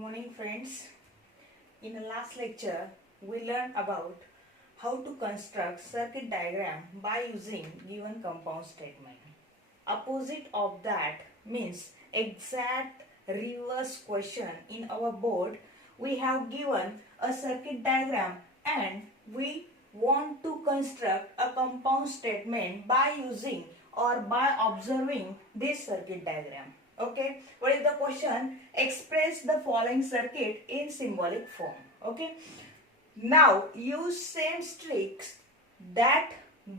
morning, friends. In the last lecture, we learned about how to construct circuit diagram by using given compound statement. Opposite of that means exact reverse question in our board. We have given a circuit diagram and we want to construct a compound statement by using or by observing this circuit diagram. Okay, what is the question? Express the following circuit in symbolic form. Okay, now use same tricks that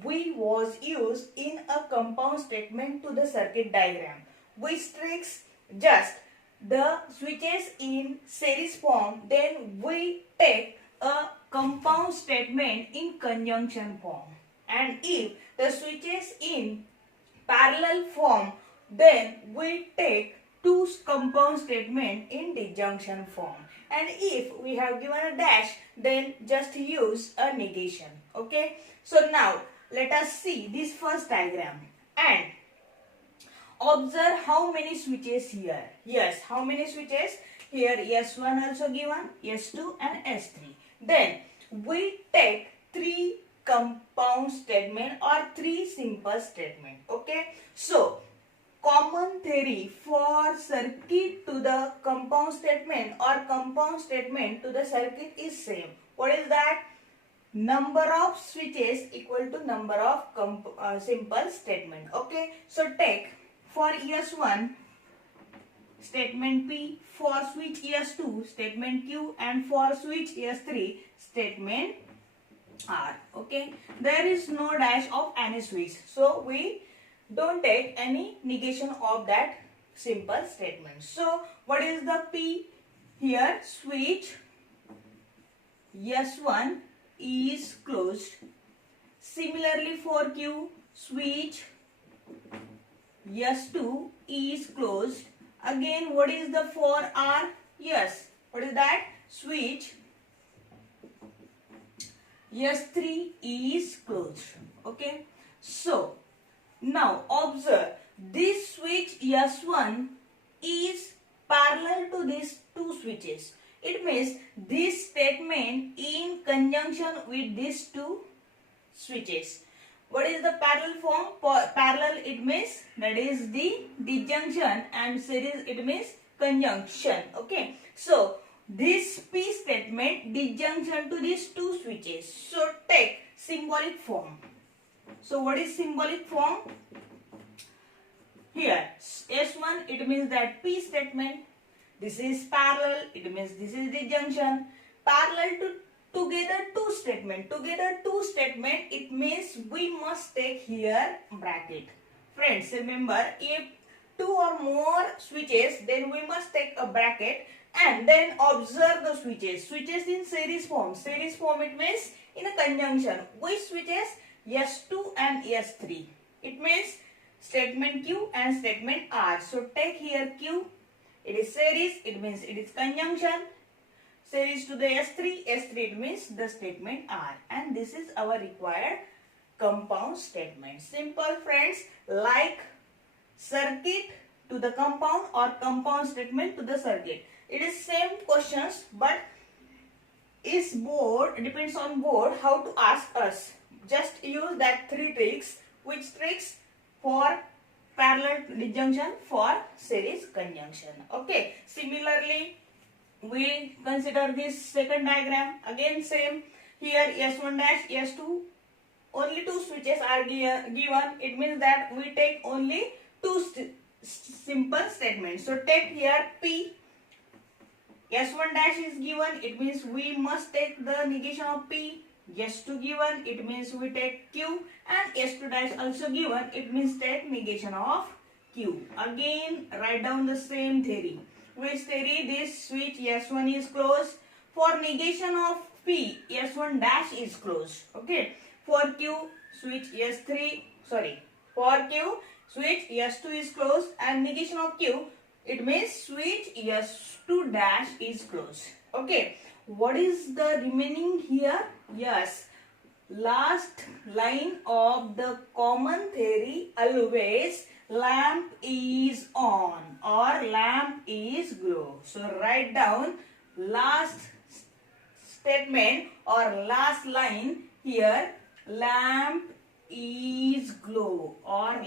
we was used in a compound statement to the circuit diagram. Which tricks? Just the switches in series form, then we take a compound statement in conjunction form, and if the switches in parallel form, then we take two compound statement in disjunction form, and if we have given a dash, then just use a negation. Okay, so now let us see this first diagram and observe how many switches here. Yes, how many switches here? S1 also given, S2 and S3. Then we take three compound statement or three simple statement. Okay, so common theory for circuit to the compound statement or compound statement to the circuit is same. What is that? Number of switches equal to number of simple statement. Okay, so take for ES1 statement P, for switch ES2 statement Q, and for switch ES3 statement R. Okay, there is no dash of any switch, so we don't take any negation of that simple statement. So what is the P here? Switch S1 is closed. Similarly for Q, switch S2 is closed. Again, what is the for R? Yes, what is that? Switch S3 is closed. Okay, so now observe this switch S1 is parallel to these two switches. It means this statement in conjunction with these two switches. What is the parallel form? Parallel, it means that is the disjunction, and series, it means conjunction. Okay, so this P statement disjunction to these two switches. So take symbolic form. So what is symbolic form? Here S1, it means that P statement. This is parallel, it means this is disjunction. Parallel to together two statement. Together two statement, it means we must take here bracket. Friends, remember, if two or more switches, then we must take a bracket and then observe the switches. Switches in series form. Series form, it means in a conjunction. Which switches? S2 and S3. It means statement Q and statement R. So take here Q. It is series, it means it is conjunction. Series to the S3, S3 it means the statement R. And this is our required compound statement. Simple, friends, like circuit to the compound or compound statement to the circuit. It is same questions, but is board, depends on board how to ask us. Just use that three tricks. Which tricks? For parallel disjunction, for series conjunction. Okay, similarly we consider this second diagram. Again same. Here S1 dash, S2, only two switches are given. It means that we take only two simple statements. So take here P. S1 dash is given, it means we must take the negation of P. S2 given, it means we take Q, and S2 dash also given, it means take negation of Q. Again write down the same theory. Which theory? This switch S1 is closed. For negation of P, S1 dash is closed. Okay. For Q, switch S3, for Q, switch S2 is closed, and negation of Q, it means switch S2 dash is closed. Okay. What is the remaining here? Yes, last line of the common theory always lamp is on or lamp is glow. So write down last statement or last line here, lamp is glow or